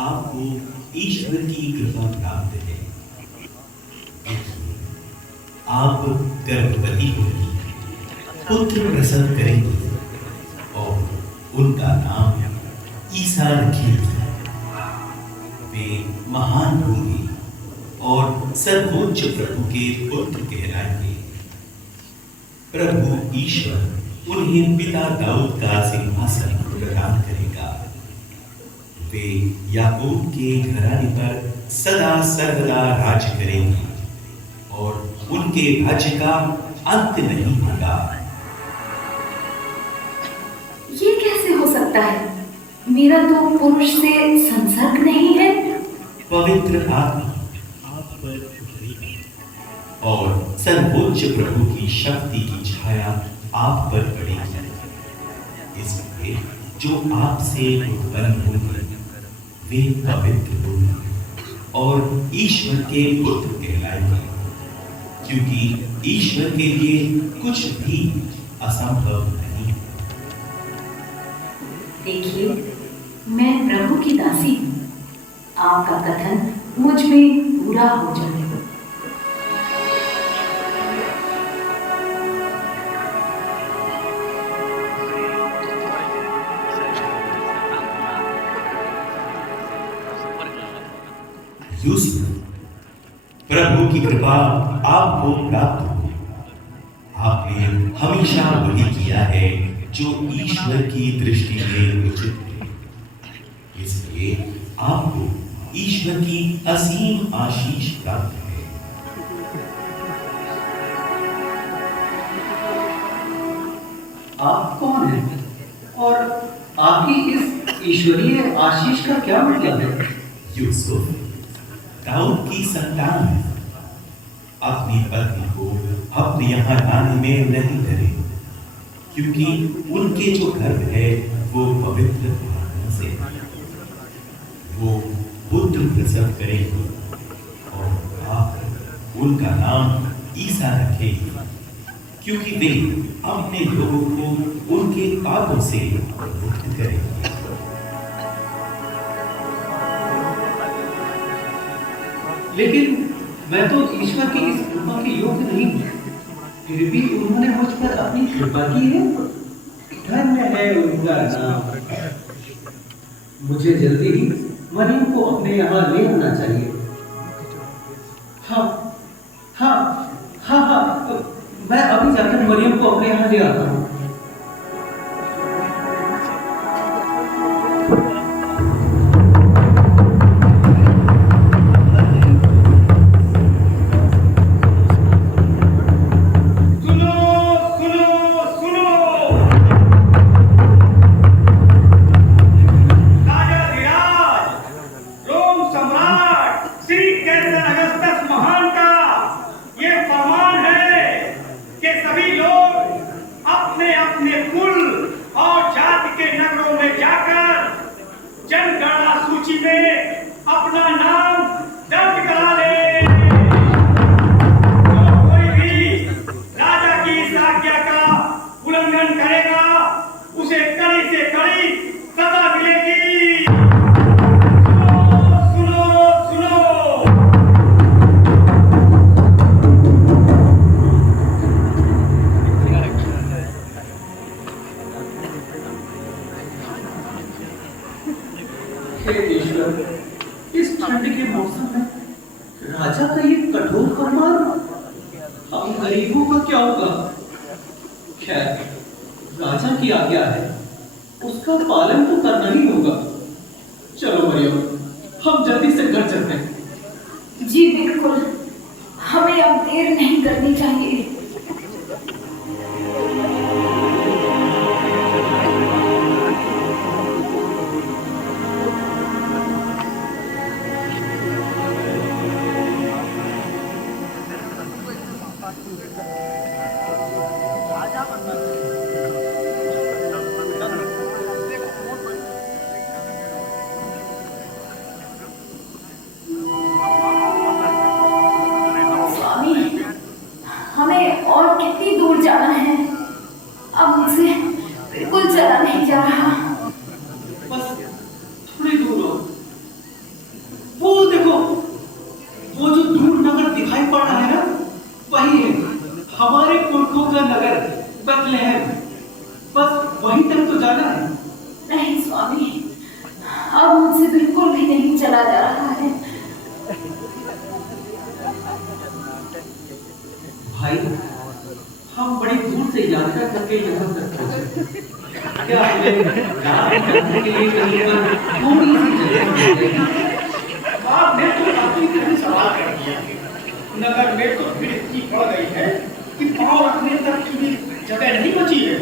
आपको ईश्वर की कृपा प्राप्त है। आप गर्भवती होंगी, पुत्र प्रसव करेंगी और उनका नाम ईसा रखेंगी। वे महान होंगे और सर्वोच्च प्रभु के पुत्र कहलाएंगे। प्रभु ईश्वर उन्हें पिता दाऊद का सिंहासन प्रदान करेगा। वे याकूब के घराने पर सदा सर्वदा राज करेंगे और उनके राज्य का अंत नहीं होगा। ये कैसे हो सकता है? मेरा तो पुरुष से संसर्ग नहीं है। पवित्र आत्मा आप पर उतरेगी और सर्वोच्च प्रभु की शक्ति की छाया आप पर पड़ेगी। इसलिए जो आपसे उत्पन्न होंगे वे पवित्र होंगे और ईश्वर के पुत्र कहलाएंगे, क्योंकि ईश्वर के लिए कुछ भी असंभव नहीं। देखिए, मैं प्रभु की दासी हूँ। आपका कथन मुझ में पूरा हो जाए। यूसुफ, प्रभु की कृपा आपको प्राप्त हो। आपने हमेशा वही किया है जो ईश्वर की दृष्टि में उचित है। इसलिए आपको ईश्वर की असीम आशीष प्राप्त है। आप कौन हैं और आपकी इस ईश्वरीय आशीष का क्या मतलब है? यूसुफ दाऊद की संतान है। अपनी पत्नी को अपने यहाँ लाने में नहीं डरे, क्योंकि उनके जो गर्भ है वो पवित्र आत्मा से। वो पुत्र प्रसव करेगी और आप उनका नाम ईसा रखेगी, क्योंकि वे अपने लोगों को उनके पापों से मुक्त करेंगे। लेकिन मैं तो ईश्वर की इस कृपा के योग्य नहीं हूँ, फिर भी उन्होंने मुझ पर अपनी कृपा की है। धन्य है उनका नाम। मुझे जल्दी ही मरियम को अपने यहाँ ले आना चाहिए। हाँ हाँ हाँ हाँ, मैं अभी जाकर मरियम को अपने यहाँ ले आता हूँ। इस ठंड के मौसम में राजा का ये कठोर फरमान, हम गरीबों का क्या होगा? खैर, राजा की आज्ञा है, उसका पालन तो करना ही होगा। चलो मरियम, हम जल्दी से घर चलते हैं। जी बिल्कुल, हमें अब देर नहीं करनी चाहिए। हमारे पुरखों का नगर बेथलेहम, बस वहीं तक तो जाना है। नहीं स्वामी, अब मुझसे बिल्कुल भी नहीं चला जा रहा है। भाई, हम बड़ी दूर से यात्रा करके यहाँ तक पहुंचे। क्या हमें रात करने के लिए कहीं पर थोड़ी सी जगह मिल जाएगी? आपने तो काफी कठिन सवाल कर दिया। नगर में तो भीड़ इतनी बढ़ गई है कि पांव रखने तक की भी जगह नहीं बची है।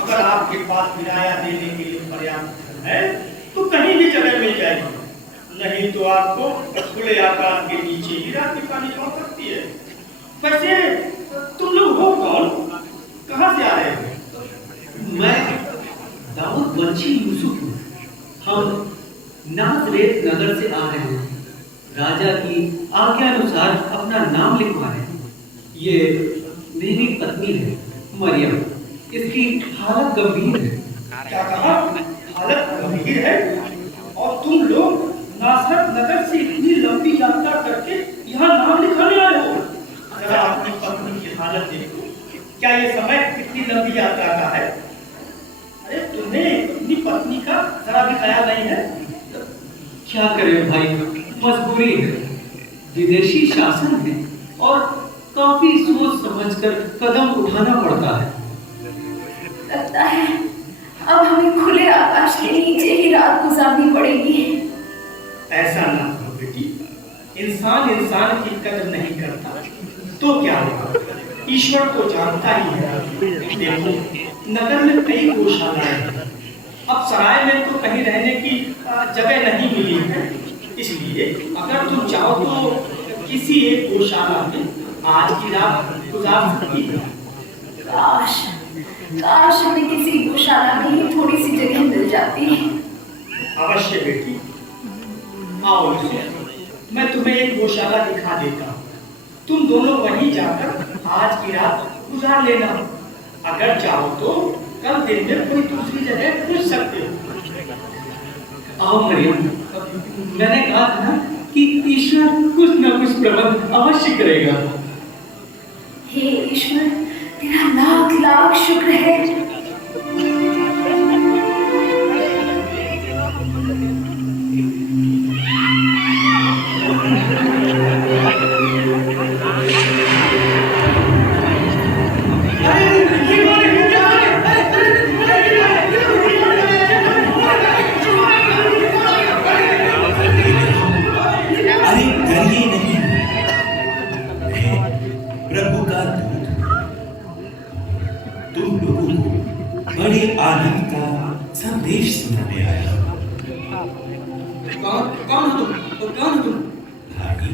अगर आपके पास किराया देने के लिए पर्याप्त है तो कहीं भी जगह मिल जाएगी, नहीं तो आपको खुले आकाश के नीचे ही रात बितानी पड़ सकती है। वैसे तुम लोग हो कौन, कहाँ से आ रहे हो? मैं दाऊद वंशी यूसुफ हूँ। हम नाज़रेत नगर से आ रहे हैं। राजा की आज्ञानुसार अपना नाम लिखवाए हैं। ये मेरी पत्नी है मरियम। इसकी हालत गंभीर है। क्या कहा? हालत गंभीर है? और तुम लोग नासरत नगर से इतनी लंबी यात्रा करके यहाँ नाम लिखाने आए हो? जरा अपनी पत्नी की हालत देखो, क्या ये समय कितनी लंबी यात्रा का है? अरे तुम्हें अपनी पत्नी का जरा भी ख्याल नहीं है? क्या करें भाई, मजबूरी है। विदेशी शासन है और काफी सोच समझकर कदम उठाना पड़ता है। लगता है अब हमें खुले आकाश के नीचे ही रात गुजारनी पड़ेगी। ऐसा ना करो बेटी, इंसान इंसान की कदर नहीं करता तो क्या होगा? ईश्वर को जानता ही है। देखो, नगर में कई गौशालाएं हैं। अब सराय में तो कहीं रहने की जगह नहीं मिली है, इसलिए अगर तुम चाहो तो किसी एक गौशाला में आज की रात गुजार सकती हो। काश काश हमें किसी गौशाला में ही थोड़ी सी जगह मिल जाती। अवश्य बेटी, आओ यूसुफ, मैं तुम्हें एक गौशाला दिखा देता हूँ। तुम दोनों वहीं जाकर आज की रात गुजार लेना। अगर चाहो तो कल दिन में कोई दूसरी जगह पूछ सकते हो। आओ मरियम, मैंने कहा था ना कि ईश्वर कुछ न कुछ प्रबंध अवश्य करेगा। हे ईश्वर, तेरा लाख लाख शुक्र है। अरे डरिए नहीं, मैं प्रभु का दूत हूं। तुम लोगों को बड़े आनंद का संदेश सुनाने आया हूं। कौन हो तुम? भाई,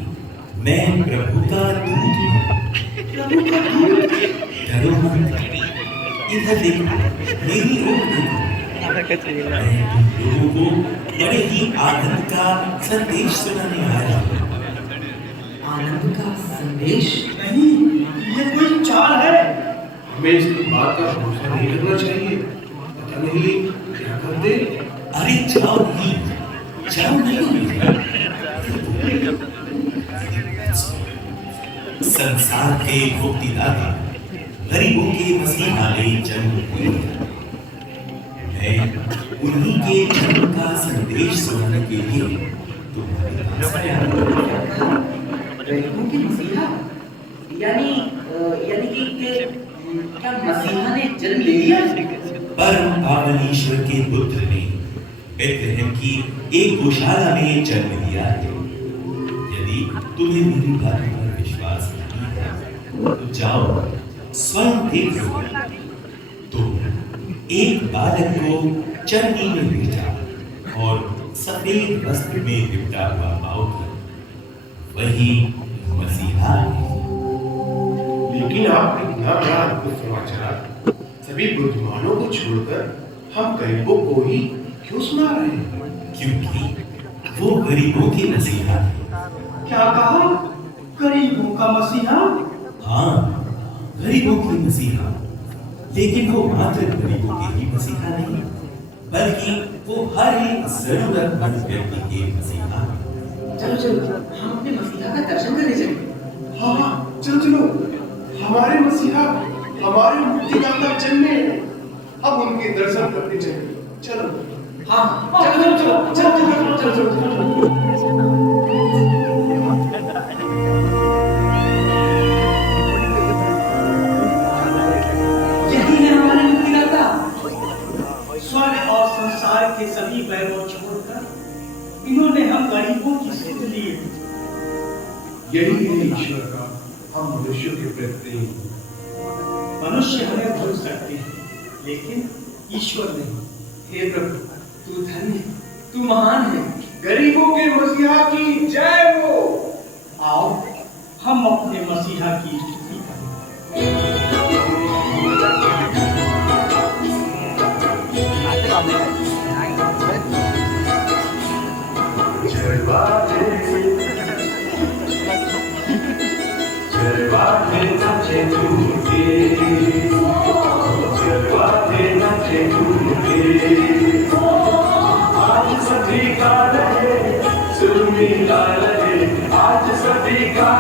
मैं प्रभु का दूत हूं। प्रभु का दूत? डरो मत, इधर देखो, मेरी ओर देखो। मैं तुम लोगों को बड़े ही आनंद का संदेश सुनाने आया हूं। आनंद का संदेश? नहीं, ये कोई चाल है। हमें इस बात का भरोसा नहीं करना चाहिए। पता नहीं क्या कर दे। अरे जाओ नहीं, जाओ नहीं। संसार के मुक्तिदाता, गरीबों के मसीहा ने जन्म लिया। मैं उन्हीं के जन्म का संदेश सुनाने के लिए तुम्हारे पास आया हूं। गरीबों के मसीहा? यानी कि क्या मसीहा ने जन्म ले लिया? परम पावन ईश्वर के पुत्र ने बेथलेहम की एक गौशाला में जन्म लिया है। यदि तुम्हें मेरी बात पर विश्वास नहीं है तो जाओ स्वयं देख लो। तो एक बालक को चरनी में भेजा और सफेद वस्त्र में लिपटा हुआ पाओगे, वही मसीहा है। लेकिन आप इतना बड़ा अद्भुत समाचार सभी बुद्धिमानों को छोड़कर हम गरीबों को ही क्यों सुना रहे हैं? क्योंकि वो गरीबों के मसीहा है। क्या कहा? गरीबों का मसीहा? हाँ, गरीबों के मसीहा। लेकिन वो मात्र गरीबों के ही मसीहा नहीं, बल्कि वो हर एक जरूरतमंद व्यक्ति के मसीहा है। चलो हम अपने मसीहा का दर्शन करने चलें। हाँ, चलो। हमारे मसीहा, हमारे मुक्तिदाता जन्मे हैं। हम उनके दर्शन करने चले। चलो। हाँ, चलो चलो चलो चलो चलो चलो। यही है हमारे मुक्तिदाता। स्वर्ग और संसार के सभी वैभव छोड़कर इन्होंने हम गरीबों की सुध ली है। यही है ईश्वर का हम मनुष्यों के प्रति। मनुष्य हमें भूल सकते हैं, लेकिन ईश्वर नहीं। हे प्रभु, तू धन्य, तू महान है। गरीबों के मसीहा की जय हो। आओ हम अपने मसीहा की स्तुति करें। आज सभी का रहे, सुर मिला रहे, आज सभी का